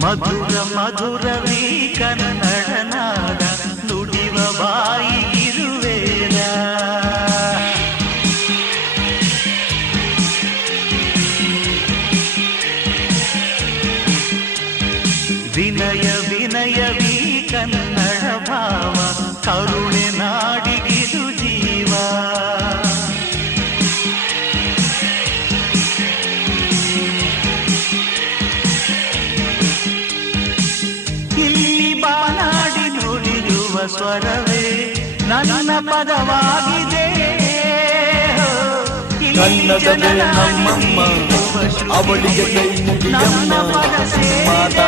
ಮಧುರ ಮಧುರವೀ ಕನ್ನಡ ನಾಡ ನುಡಿವ ಬಾಯಿಗಿರುವೇರ. ವಿನಯ ವಿನಯವೀ ಕನ್ನಡ ಭಾವ ಕರುಣೆ ನಾಡಿಗಿದು ಜೀವ. ಇಲ್ಲಿ ಬಾನಾಡಿ ನುಡಿಯುವ ಸ್ವರವೇ ನನ್ನ ಪದವಾಗಿದೆ. ಕನ್ನಡವೇ ನಮ್ಮಮ್ಮ, ಅವಳಿಗೆ ಕೈ ಮುಗಿಯಮ್ಮ, ಮಾತ